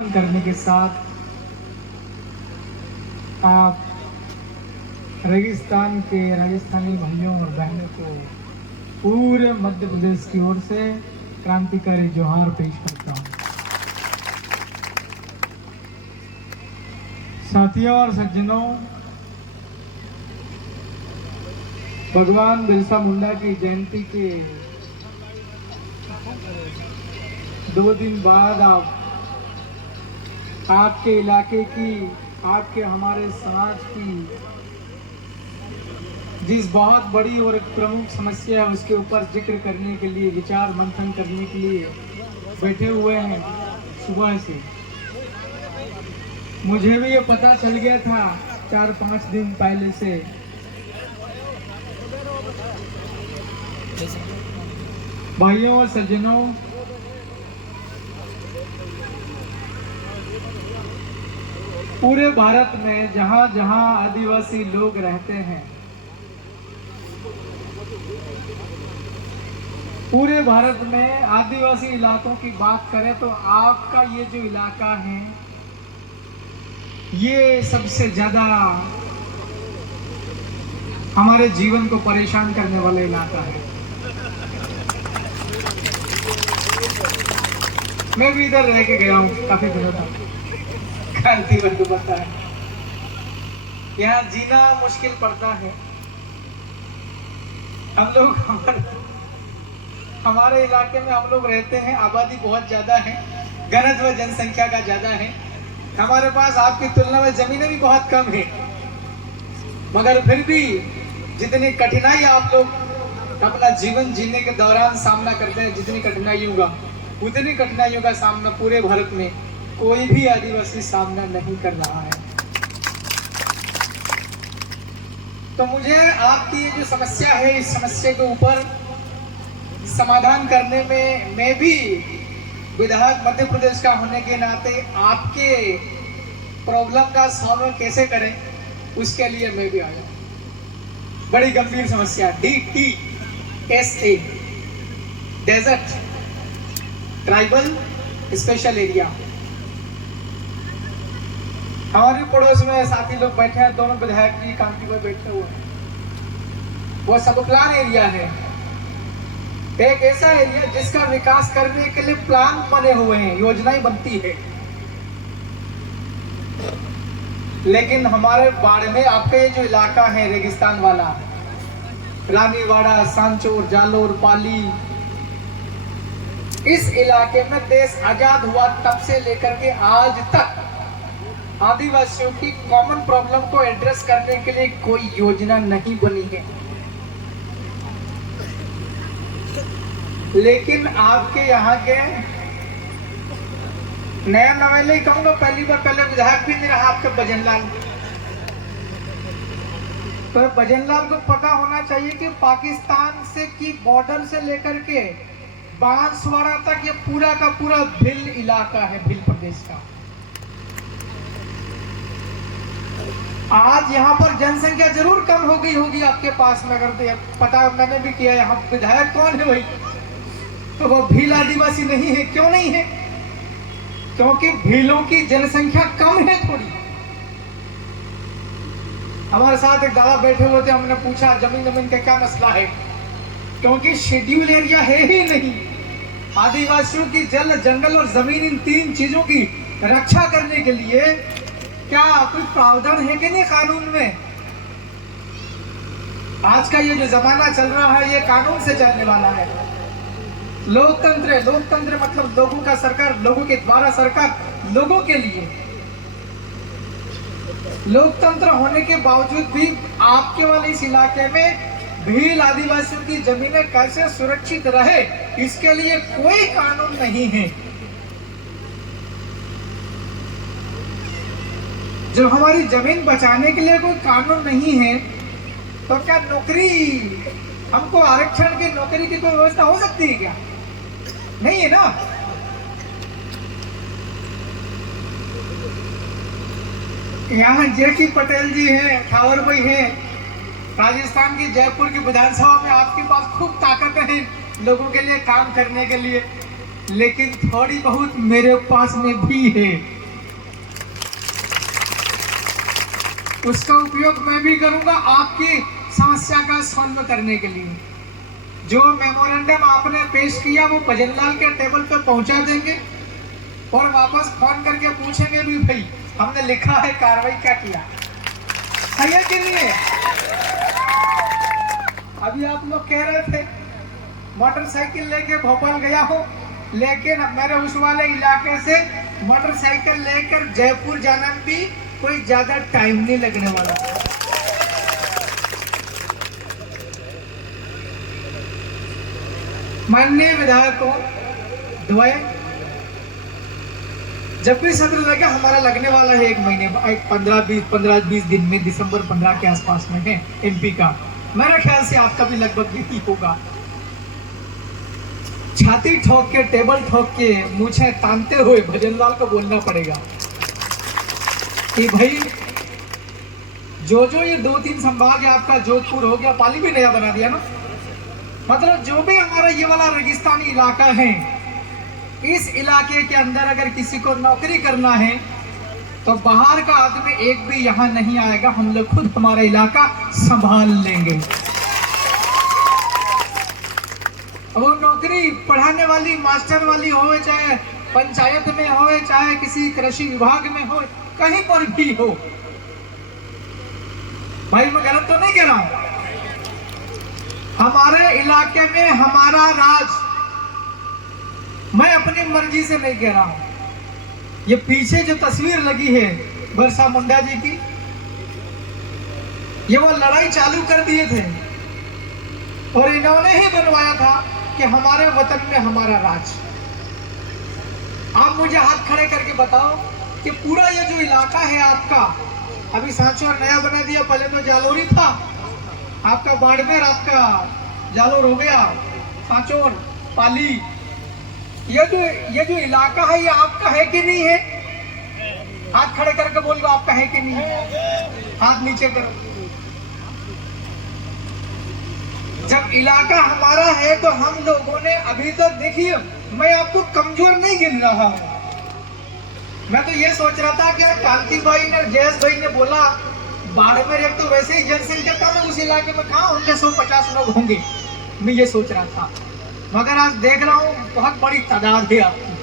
करने के साथ आप रेगिस्तान के राजस्थानी भाइयों और बहनों को पूरे मध्य प्रदेश की ओर से क्रांतिकारी जोहार पेश करता हूँ। साथियों और सज्जनों, भगवान बिरसा मुंडा की जयंती के 2 दिन बाद आपके इलाके की, आपके हमारे समाज की जिस बहुत बड़ी और एक प्रमुख समस्या है उसके ऊपर जिक्र करने के लिए, विचार मंथन करने के लिए बैठे हुए हैं सुबह से। मुझे भी ये पता चल गया था 4-5 दिन पहले से। भाइयों और सज्जनों, पूरे भारत में जहां जहां आदिवासी लोग रहते हैं, पूरे भारत में आदिवासी इलाकों की बात करें तो आपका ये जो इलाका है ये सबसे ज्यादा हमारे जीवन को परेशान करने वाला इलाका है। मैं भी इधर रह के गया हूँ काफी दिनों तक, क्रांतिवर को पता है यहाँ जीना मुश्किल पड़ता है। हम लोग हमारे इलाके में हम लोग रहते हैं, आबादी बहुत ज्यादा है, घनत्व जनसंख्या का ज्यादा है। हमारे पास आपकी तुलना में जमीनें भी बहुत कम है, मगर फिर भी जितनी कठिनाई आप लोग अपना जीवन जीने के दौरान सामना करते हैं, जितनी कठिनाइयों का, उतनी कठिनाइयों का सामना पूरे भारत में कोई भी आदिवासी सामना नहीं कर रहा है। तो मुझे आपकी ये जो समस्या है, इस समस्या के ऊपर समाधान करने में, मैं भी विधायक मध्य प्रदेश का होने के नाते आपके प्रॉब्लम का सॉल्व कैसे करें, उसके लिए मैं भी आया। बड़ी गंभीर समस्या DTSA, desert tribal special area. हमारे पड़ोस में साथी लोग बैठे हैं, दोनों विधायक जी कांति पर बैठे हुए हैं। वो सब प्लान एरिया है, एक ऐसा एरिया जिसका विकास करने के लिए प्लान बने हुए हैं, योजनाएं बनती है। लेकिन हमारे बाड़े में आपका ये जो इलाका है रेगिस्तान वाला, रानीवाड़ा, सांचौर, जालोर, पाली, इस इलाके में देश आजाद हुआ तब से लेकर के आज तक आदिवासियों की कॉमन प्रॉब्लम को एड्रेस करने के लिए कोई योजना नहीं बनी है। लेकिन आपके यहाँ के नया नवेले ही कहूंगा, पहली बार, पहले विधायक भी नहीं रहा आपका भजनलाल। तो भजनलाल को पता होना चाहिए कि पाकिस्तान से की बॉर्डर से लेकर के बांसवाड़ा तक ये पूरा का पूरा भिल इलाका है, भिल प्रदेश का। आज यहाँ पर जनसंख्या जरूर कम हो गई होगी आपके पास में, अगर पता मैंने भी किया। यहाँ विधायक कौन है भाई? तो वो भील आदिवासी नहीं है। क्यों नहीं है? क्योंकि भीलों की जनसंख्या कम है थोड़ी। हमारे साथ एक दादा बैठे हुए थे, हमने पूछा जमीन का क्या मसला है, क्योंकि शेड्यूल एरिया है ही नहीं। आदिवासियों की जल, जंगल और जमीन, इन 3 चीजों की रक्षा करने के लिए क्या कोई प्रावधान है कि नहीं कानून में? आज का ये जो जमाना चल रहा है ये कानून से चलने वाला है। लोकतंत्र है, लोकतंत्र मतलब लोगों का सरकार, लोगों के द्वारा सरकार, लोगों के लिए। लोकतंत्र होने के बावजूद भी आपके वाले इस इलाके में भील आदिवासियों की जमीनें कैसे सुरक्षित रहे, इसके लिए कोई कानून नहीं है। जब हमारी जमीन बचाने के लिए कोई कानून नहीं है, तो क्या नौकरी, हमको आरक्षण की नौकरी की कोई व्यवस्था हो सकती है क्या? नहीं है ना। यहाँ जेकी पटेल जी हैं, ठावर भाई हैं, राजस्थान की जयपुर की विधानसभा में आपके पास खूब ताकत है लोगों के लिए काम करने के लिए। लेकिन थोड़ी बहुत मेरे पास में भी है, उसका उपयोग मैं भी करूंगा आपकी समस्या का सॉल्व करने के लिए। जो मेमोरेंडम आपने पेश किया वो भजनलाल के टेबल पे पहुंचा देंगे और वापस फोन करके पूछेंगे भी भाई हमने लिखा है, कार्रवाई क्या किया, सही है कि नहीं है? अभी आप लोग कह रहे थे मोटरसाइकिल लेके भोपाल गया हूँ, लेकिन मेरे उस वाले इलाके से मोटरसाइकिल लेकर जयपुर जाना भी कोई ज्यादा टाइम नहीं लगने वाला। माननीय विधायकों द्वय, जब भी सत्र लगे हमारा लगने वाला है 1 महीने, 15-20 दिन में, दिसंबर 15 के आसपास में है एमपी का। मेरे ख्याल से आपका भी लगभग यही होगा। छाती ठोक के, टेबल ठोक के, मुझे तानते हुए भजनलाल को बोलना पड़ेगा कि भाई जो ये 2-3 संभाग है आपका, जोधपुर हो गया, पाली भी नया बना दिया ना, मतलब जो भी हमारा ये वाला रेगिस्तानी इलाका है, इस इलाके के अंदर अगर किसी को नौकरी करना है तो बाहर का आदमी एक भी यहाँ नहीं आएगा, हम लोग खुद हमारा इलाका संभाल लेंगे। वो नौकरी पढ़ाने वाली, मास्टर वाली हो, चाहे पंचायत में हो, चाहे किसी कृषि विभाग में हो, कहीं पर भी हो। भाई मैं गलत तो नहीं कह रहा हूं? हमारे इलाके में हमारा राज, मैं अपनी मर्जी से नहीं कह रहा हूं। ये पीछे जो तस्वीर लगी है बिरसा मुंडा जी की, ये वो लड़ाई चालू कर दिए थे और इन्होंने ही बनवाया था कि हमारे वतन में हमारा राज। आप मुझे हाथ खड़े करके बताओ कि पूरा ये जो इलाका है आपका, अभी सांचौर नया बना दिया, पहले तो जालोरी था आपका, बाड़मेर आपका जालोर हो गया, सांचौर, पाली, ये जो इलाका है ये आपका है कि नहीं है? हाथ खड़े करके बोल दो आपका है कि नहीं है? हाथ नीचे करो। जब इलाका हमारा है तो हम लोगों ने अभी तक, देखिए मैं आपको कमजोर नहीं गिन रहा हूं, मैं तो ये सोच रहा था कि कांति भाई ने, जयेश भाई ने बोला बाड़मेर एक तो वैसे ही जनसंख्या कम है उस इलाके में, कहाँ होंगे 150 लोग होंगे, मैं ये सोच रहा था, मगर आज देख रहा हूं बहुत बड़ी तादाद है आपकी।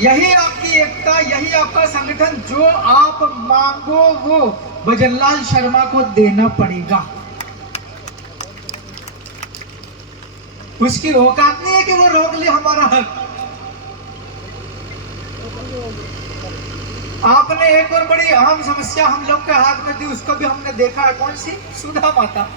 यही आपकी एकता, यही आपका संगठन, जो आप मांगो वो भजनलाल शर्मा को देना पड़ेगा। उसकी औकात नहीं है कि वो रोक ले हमारा हक। आपने एक और बड़ी अहम समस्या हम लोग के हाथ में दी, उसको भी हमने देखा है, कौन सी? सुधा माता।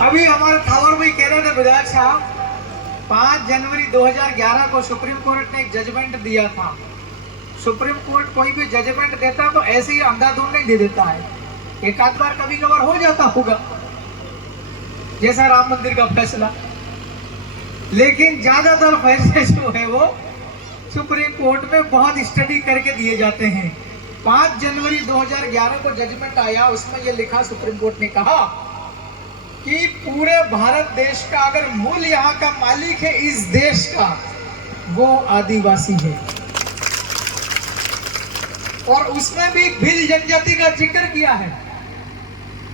अभी हमारे थावर भाई कह रहे थे विधायक साहब, 5 जनवरी 2011 को सुप्रीम कोर्ट ने एक जजमेंट दिया था। सुप्रीम कोर्ट कोई भी जजमेंट देता तो ऐसे ही अंधाधुंध नहीं दे देता है, एक आध बार कभी कभार हो जाता होगा, जैसा राम मंदिर का फैसला, लेकिन ज्यादातर फैसले जो है वो सुप्रीम कोर्ट में बहुत स्टडी करके दिए जाते हैं। 5 जनवरी 2011 को जजमेंट आया, उसमें ये लिखा, सुप्रीम कोर्ट ने कहा कि पूरे भारत देश का अगर मूल यहाँ का मालिक है इस देश का, वो आदिवासी है। और उसमें भी भिल जनजाति का जिक्र किया है,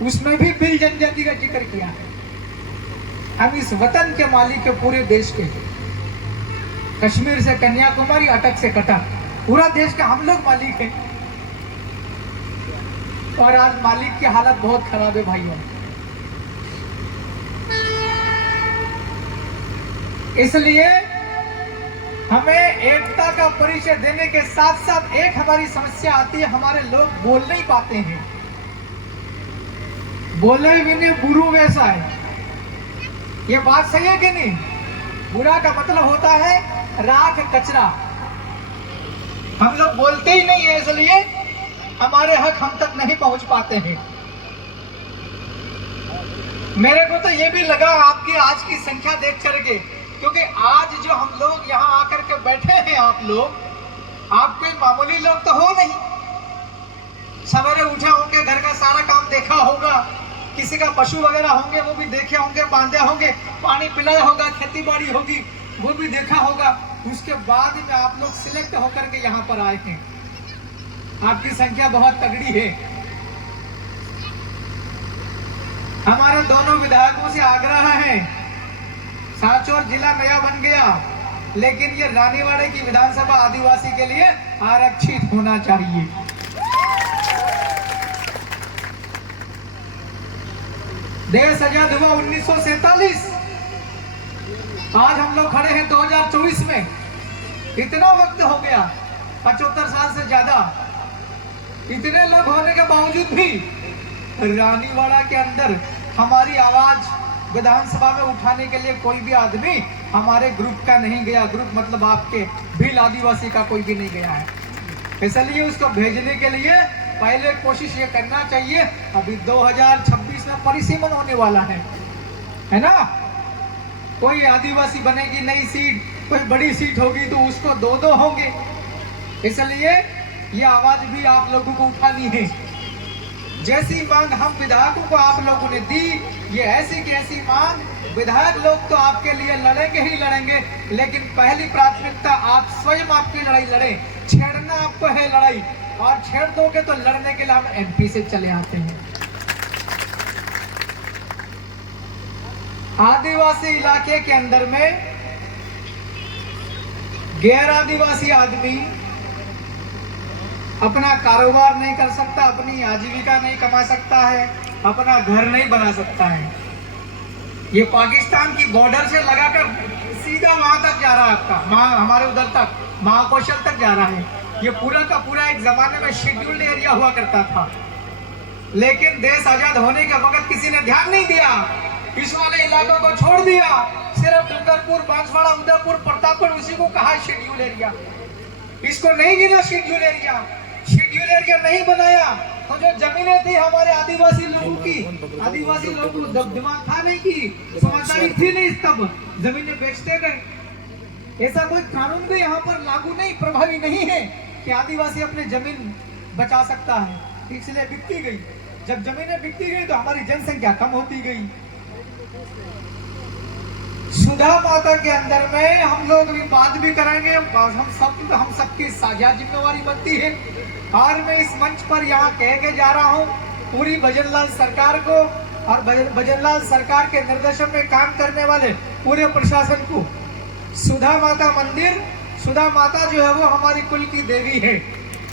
उसमें भी भिल जनजाति का जिक्र किया है। हम इस वतन के मालिक है, पूरे देश के, कश्मीर से कन्याकुमारी, अटक से कटक, पूरा देश का हम लोग मालिक है। और आज मालिक की हालत बहुत खराब है भाइयों। इसलिए हमें एकता का परिचय देने के साथ साथ एक हमारी समस्या आती है, हमारे लोग बोल नहीं पाते हैं, बोले भी नहीं, बुरू वैसा है। ये बात सही है कि नहीं? बुरा का मतलब होता है राख कचरा। हम लोग बोलते ही नहीं है, इसलिए हमारे हक हम तक नहीं पहुंच पाते हैं। मेरे को तो ये भी लगा आपकी आज की संख्या देख करके, क्योंकि आज जो हम लोग यहाँ आकर के बैठे हैं, आप लोग, आप कोई मामूली लोग तो हो नहीं। सवेरे उठे होंगे, घर का सारा काम देखा होगा, किसी का पशु वगैरह होंगे वो भी देखे होंगे, बांधे होंगे, पानी पिलाया होगा, खेती बाड़ी होगी वो भी देखा होगा। उसके बाद में आप लोग सिलेक्ट होकर के यहाँ पर आए हैं। आपकी संख्या बहुत तगड़ी है। हमारे दोनों विधायकों से आग्रह है, सांचौर जिला नया बन गया, लेकिन ये रानीवाड़े की विधानसभा आदिवासी के लिए आरक्षित होना चाहिए। देश आजाद हुआ 1947, आज हम लोग खड़े हैं 2024 में। इतना वक्त हो गया, 75 साल से ज्यादा। इतने लोग होने के बावजूद भी रानीवाड़ा के अंदर हमारी आवाज विधानसभा में उठाने के लिए कोई भी आदमी हमारे ग्रुप का नहीं गया। ग्रुप मतलब आपके भील आदिवासी का कोई भी नहीं गया है। इसलिए उसको भेजने के लिए पहले कोशिश ये करना चाहिए। अभी 2026 में परिसीमन होने वाला है ना। कोई आदिवासी बनेगी नई सीट, कोई बड़ी सीट होगी तो उसको दो होंगे। इसलिए ये आवाज भी आप लोगों को उठानी है। जैसी मांग हम विधायकों को आप लोगों ने दी, ये ऐसी की ऐसी मांग विधायक लोग तो आपके लिए लड़ेंगे ही लड़ेंगे, लेकिन पहली प्राथमिकता आप स्वयं आपकी लड़ाई लड़े। छेड़ना आपको है लड़ाई, और छेड़ दोगे तो लड़ने के लिए हम एमपी से चले आते हैं। आदिवासी इलाके के अंदर में गैर आदिवासी आदमी अपना कारोबार नहीं कर सकता, अपनी आजीविका नहीं कमा सकता है, अपना घर नहीं बना सकता है। ये पाकिस्तान की बॉर्डर से लगाकर सीधा वहां तक जा रहा है, आपका हमारे उधर तक महाकौशल तक जा रहा है। ये पूरा का पूरा एक जमाने में शेड्यूल्ड एरिया हुआ करता था, लेकिन देश आजाद होने के वक्त किसी ने ध्यान नहीं दिया। इस वाले इलाकों को छोड़ दिया, सिर्फ डूंगरपुर, बांसवाड़ा, उदयपुर, प्रतापगढ़ उसी को कहा शेड्यूल एरिया। इसको नहीं गिना शेड्यूल एरिया। शेड्यूल एरिया नहीं बनाया तो जो जमीनें थी हमारे आदिवासी लोगों की, आदिवासी लोगों को दिमाग था नहीं की समझदारी थी नहीं, तब जमीनें बेचते गए। ऐसा कोई कानून भी यहाँ पर लागू नहीं, प्रभावी नहीं है कि आदिवासी अपने जमीन बचा सकता है, इसलिए बिकती गई। जब जमीनें बिकती गई तो हमारी जनसंख्या कम होती गई। सुधा माता के अंदर में हम लोग भी बात भी करेंगे, हम सबकी साझा जिम्मेवारी बनती है। और मैं इस मंच पर यहाँ कह के जा रहा हूँ पूरी भजनलाल सरकार को और भजनलाल सरकार के निर्देशन में काम करने वाले पूरे प्रशासन को, सुधा माता मंदिर, सुधा माता जो है वो हमारी कुल की देवी है,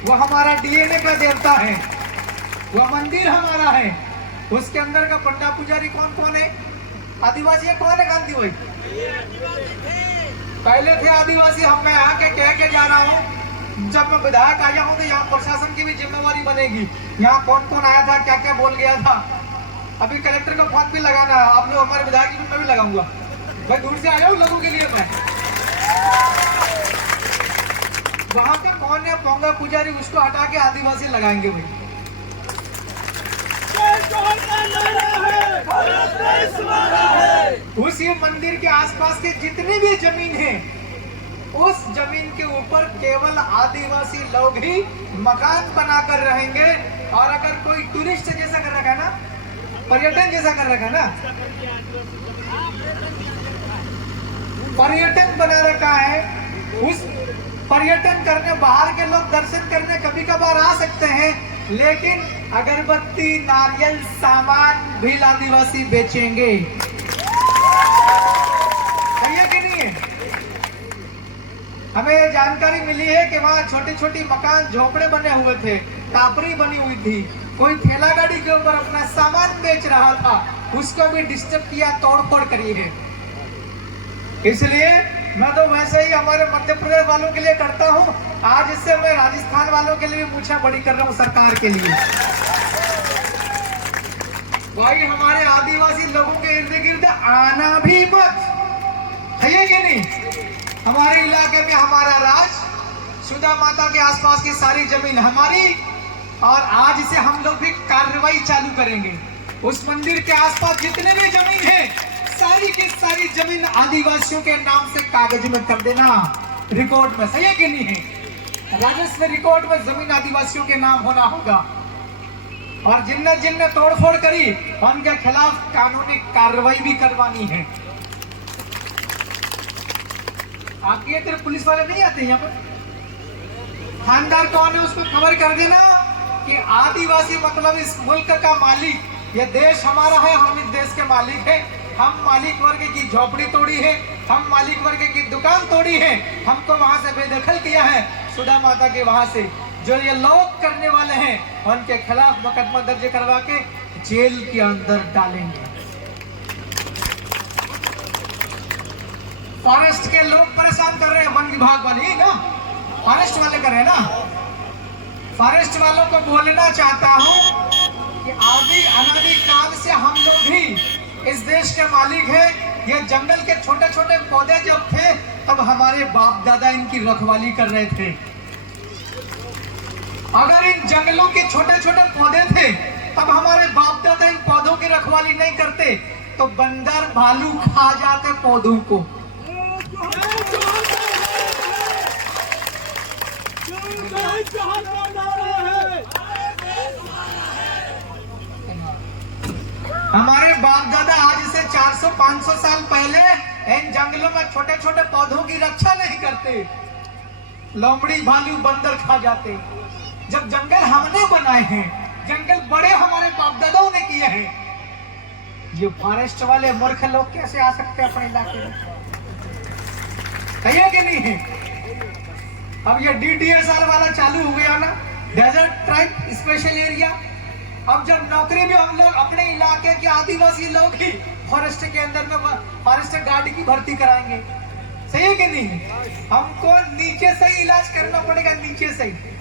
वो हमारा डीएनए का देवता है, वह मंदिर हमारा है। उसके अंदर का पंडा पुजारी कौन कौन है? आदिवासी है। कौन है गांधी भाई? पहले थे आदिवासी। हम मैं यहाँ के कह के जा रहा हूँ, जब मैं विधायक आया हूँ तो यहाँ प्रशासन की भी जिम्मेवारी बनेगी। यहाँ कौन कौन आया था, क्या क्या बोल गया था। अभी कलेक्टर का फोन भी लगाना है, आप लोग हमारे विधायक की मैं भी लगाऊंगा। भाई दूर से आया हूँ लोगों के लिए मैं। वहां का कौन है पोंगा पुजारी, उसको हटा के आदिवासी लगाएंगे भाई। उस ये मंदिर के आसपास के जितनी भी जमीन है, उस जमीन के ऊपर केवल आदिवासी लोग ही मकान बनाकर रहेंगे। और अगर कोई टूरिस्ट जैसा कर रखा है ना, पर्यटन जैसा कर रखा है ना, पर्यटन बना रखा है, उस पर्यटन करने बाहर के लोग दर्शन करने कभी कभार आ सकते हैं, लेकिन अगरबत्ती, नारियल, सामान भी आदिवासी बेचेंगे। है कि नहीं है? हमें जानकारी मिली है कि वहाँ छोटी छोटी मकान, झोपड़े बने हुए थे, टापरी बनी हुई थी, कोई ठेला गाड़ी के ऊपर अपना सामान बेच रहा था, उसको भी डिस्टर्ब किया, तोड़फोड़ करी है। इसलिए मैं तो वैसे ही हमारे मध्य प्रदेश वालों के लिए करता हूँ, आज इससे मैं राजस्थान वालों के लिए भी मूछें बड़ी कर रहा हूँ सरकार के लिए। भाई हमारे आदिवासी लोगों के इर्द गिर्द आना भी मत, है कि नहीं? हमारे इलाके में हमारा राज, सुधा माता के आसपास की सारी जमीन हमारी, और आज से हम लोग भी कार्रवाई चालू करेंगे। उस मंदिर के आसपास जितने भी जमीन है, सारी की सारी जमीन आदिवासियों के नाम से कागज में कर देना, रिकॉर्ड में। सही है कि नहीं है? राजस्व रिकॉर्ड में जमीन आदिवासियों के नाम होना होगा। और जिनने जिनने तोड़फोड़ करी उनके खिलाफ कानूनी कार्रवाई भी करवानी है। आपके इधर पुलिस वाले नहीं आते यहाँ पर? थानेदार कौन है उसको खबर कर देना कि आदिवासी मतलब इस मुल्क का मालिक, ये देश हमारा है, हम इस देश के मालिक हैं। हम मालिक वर्ग की झोपड़ी तोड़ी है, हम मालिक वर्ग की दुकान तोड़ी है, हमको वहां से बेदखल किया है सुधा माता के वहां से। जो ये लोग करने वाले हैं उनके खिलाफ मुकदमा दर्ज करवा के जेल के अंदर डालेंगे। फॉरेस्ट के लोग परेशान कर रहे हैं, वन विभाग वाले ना, फॉरेस्ट वाले कर रहे हैं ना। फॉरेस्ट वालों को बोलना चाहता हूं कि आदि अनादि काल से हम लोग भी इस देश के मालिक हैं। ये जंगल के छोटे छोटे पौधे जब थे तब हमारे बाप दादा इनकी रखवाली कर रहे थे। अगर इन जंगलों के छोटे छोटे पौधे थे तब हमारे बाप दादा इन पौधों की रखवाली नहीं करते तो बंदर भालू खा जाते पौधों को। हमारे बाप दादा आज से 400-500 साल पहले इन जंगलों में छोटे छोटे पौधों की रक्षा नहीं करते, लोमड़ी भालू बंदर खा जाते। जब जंगल हमने बनाए हैं, जंगल बड़े हमारे बाप दादाओं ने किए हैं, ये फॉरेस्ट वाले मूर्ख लोग कैसे आ सकते हैं अपने इलाके में? है कि नहीं है? अब ये DTSR वाला चालू हो गया ना, डेजर्ट ट्राइब स्पेशल एरिया। अब जब नौकरी भी हम लोग अपने इलाके के आदिवासी लोग ही फॉरेस्ट के अंदर में फॉरेस्ट गार्ड की भर्ती कराएंगे, सही है कि नहीं? हमको नीचे से ही इलाज करना पड़ेगा, नीचे से ही।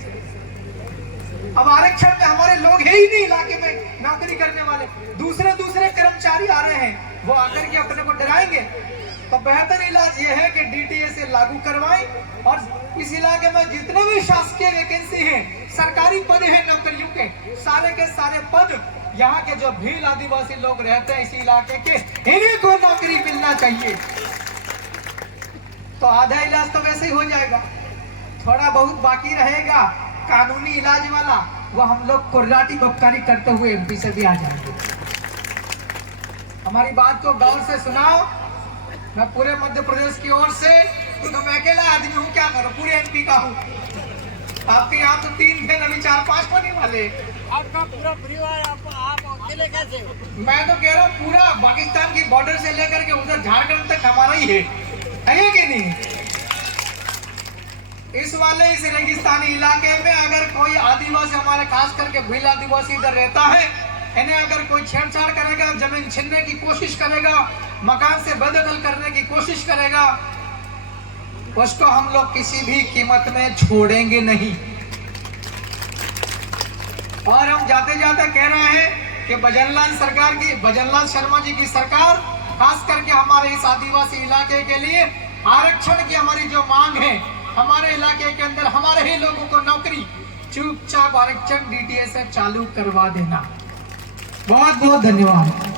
अब आरक्षण में हमारे लोग है ही नहीं इलाके में नौकरी करने वाले, दूसरे कर्मचारी आ रहे हैं, वो आकर के अपने को डराएंगे। तो बेहतर इलाज ये है कि DTA लागू करवाएं और इस इलाके में जितने भी शासकीय वैकेंसी हैं, सरकारी पद हैं नौकरियों के, सारे के सारे पद यहाँ के जो भील आदिवासी लोग रहते हैं इसी इलाके के, इन्हीं को नौकरी मिलना चाहिए। तो आधा इलाज तो वैसे ही हो जाएगा, थोड़ा बहुत बाकी रहेगा कानूनी इलाज वाला, वो हम लोग कुर्राटी बपकारी करते हुए MP से भी आ जाएंगे। हमारी बात को गौर से सुनाओ। मैं पूरे मध्य प्रदेश की ओर से, तो मैं अकेला आदमी हूँ, क्या करूँ, पूरे MP का हूँ। आपके यहाँ तो 3 थे, अभी 4-5 होने वाले। आपका पूरा परिवार आप अकेले कैसे हो? मैं तो कह रहा हूँ पूरा पाकिस्तान की बॉर्डर से लेकर के उधर झारखंड तक हमारा ही है कि नहीं? इस रेगिस्तानी इलाके में अगर कोई आदिवासी, हमारे खास करके भील आदिवासी इधर रहता है, इन्हें अगर कोई छेड़छाड़ करेगा, जमीन छीनने की कोशिश करेगा, मकान से बेदखल करने की कोशिश करेगा, उसको हम लोग किसी भी कीमत में छोड़ेंगे नहीं। और हम जाते जाते कह रहे हैं कि भजनलाल शर्मा जी की सरकार खास करके हमारे इस आदिवासी इलाके के लिए आरक्षण की हमारी जो मांग है, हमारे इलाके के अंदर हमारे ही लोगों को नौकरी चुपचाप आरक्षण DTA से चालू करवा देना। बहुत बहुत धन्यवाद।